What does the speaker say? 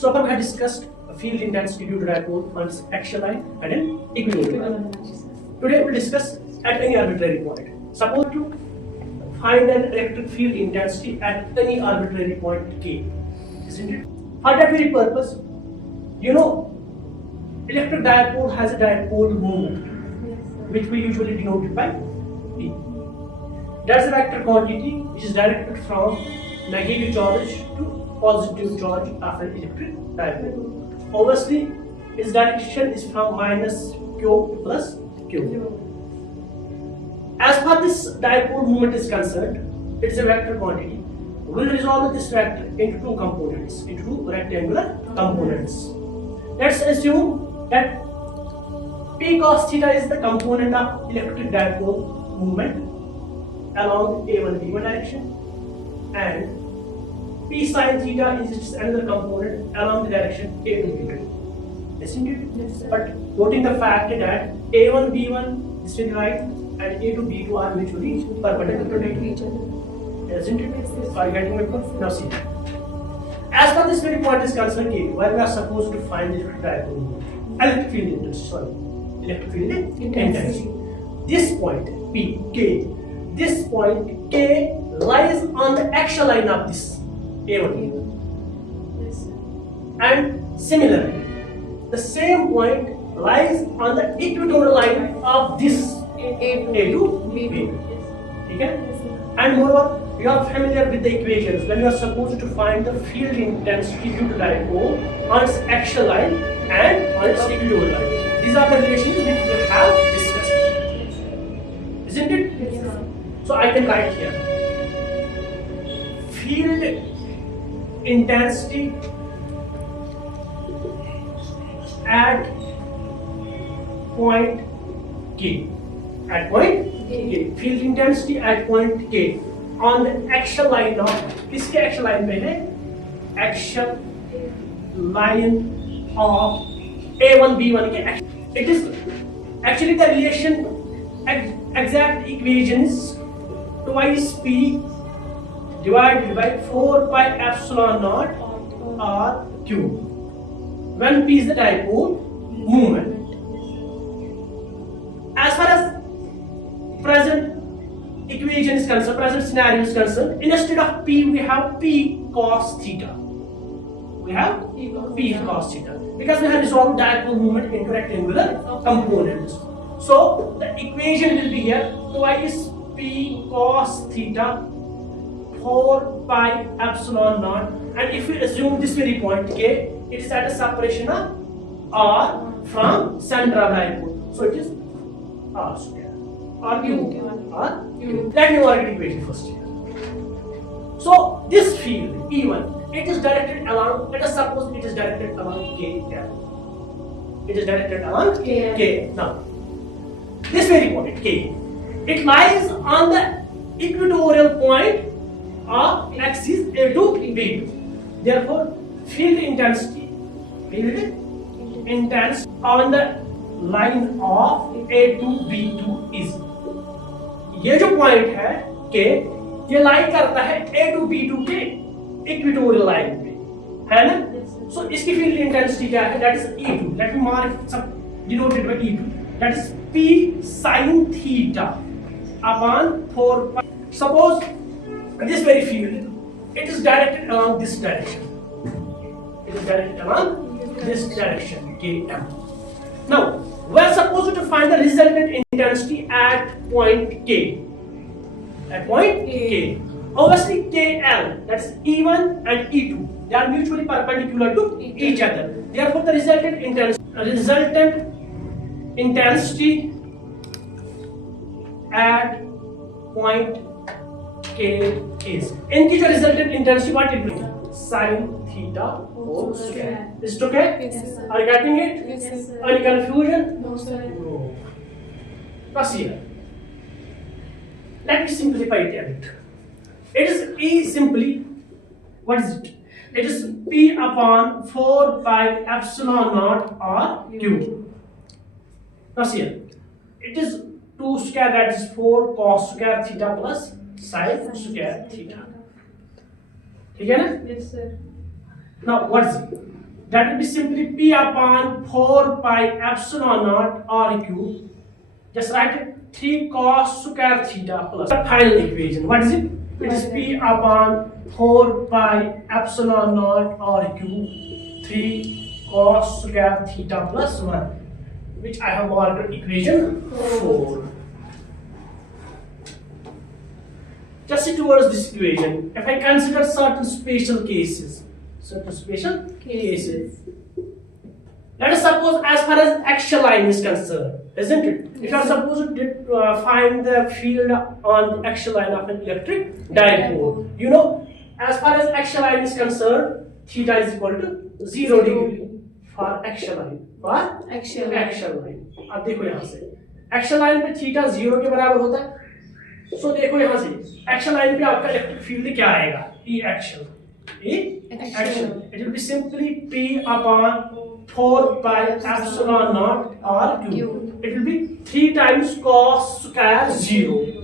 So far we have discussed field intensity due to dipole on its axial line and an equatorial line. Today we will discuss at any arbitrary point. Suppose to find an electric field intensity at any arbitrary point K, isn't it? For that very purpose, you know, electric dipole has a dipole moment, which we usually denote by P. That's a vector quantity which is directed from negative charge to positive charge of an electric dipole. Obviously, its direction is from minus Q to plus Q. As far this dipole moment is concerned, it is a vector quantity. We will resolve this vector into two components, into two rectangular components. Let's assume that P cos theta is the component of electric dipole moment along A1 B1 direction, and P sin theta is just another component along the direction A2 B2. Isn't it? Yes, sir. But noting the fact that A1 B1 is to the right and A2 B2 are mutually perpendicular to each other. Isn't it? Are you getting my point? Now see. As far this very point is concerned, K, where we are supposed to find the dipole electric field intensity. This point P, K, this point K lies on the axial line of this A1. And similarly, the same point lies on the equatorial line of this A2 B2. Okay? And moreover, you are familiar with the equations when you are supposed to find the field intensity due to dipole on its axial line and on its equatorial line. These are the relations which we have discussed. Isn't it? Yes, sir. So I can write here. Field intensity at point K. At point K. Field intensity at point K on the axial line of किसके axial line पे है? Axial line of A1 B1 के axial. It is actually the relation exact equation is twice P divided by 4 pi epsilon naught R cube. When P is the dipole moment. As far as present equation is concerned, present scenario is concerned, instead of P we have P cos theta. We have P cos theta because we have resolved dipole moment into rectangular components. So the equation will be here twice P cos theta 4 pi epsilon naught, and if we assume this very point K, it is at a separation of R from center of dipole. So it is R square. R cube. R cube. Let me work the equation first here. So this field E1, it is directed along, let us suppose it is directed along K. It is directed along K. Now, this very point K, it lies on the equatorial point of axis A2 B2. Therefore, field intensity on the line of A2 B2 is, ये जो point है K, ये line करता है A2 B2 के equatorial line पे, है ना? सो इसकी फील्ड इंटेंसिटी क्या है? That is E2. Let me mark sub denoted by E2. That is P sin theta upon 4 pi. Suppose this very field, it is directed along this direction. It is directed along this direction, Km. Now, we are supposed to find the resultant intensity at point K. At point K. Obviously, KL, that's E1 and E2, they are mutually perpendicular to each other. Therefore, the resultant intensity at point K is, इनकी जो resultant intensity what it will be? Sin theta whole square. Is it okay? Yes, sir. Are you getting it? Yes, sir. Any confusion? No, sir. No. Proceed. Let me simplify it a bit. It is E simply, what is it? It is P upon 4 pi epsilon naught R cube. Proceed. It is 2 square, that is 4 cos square theta plus sin square theta. ठीक है ना? Yes, sir. Now what is it? that will be simply P upon 4 pi epsilon naught R cube. Just write it 3 cos square theta plus the final equation. What is it? It is P upon 4 pi epsilon naught R cube 3 cos square theta plus 1, which I have marked equation 4. Just see towards this equation. If I consider certain special cases, let us suppose as far as axial line is concerned, isn't it? If you are supposed to find the field on the axial line of an electric dipole, you know, as far as axial line is concerned, theta is equal to 0 degree for axial line. For axial line. अब देखो यहाँ से axial line पे theta 0 के बराबर होता है. सो देखो यहाँ से एक्शन लाइन पे आपका इलेक्ट्रिक फील्ड क्या आएगा? E axial. It will be simply P upon 4 pi epsilon naught R cube. It will be 3 times cos square 0.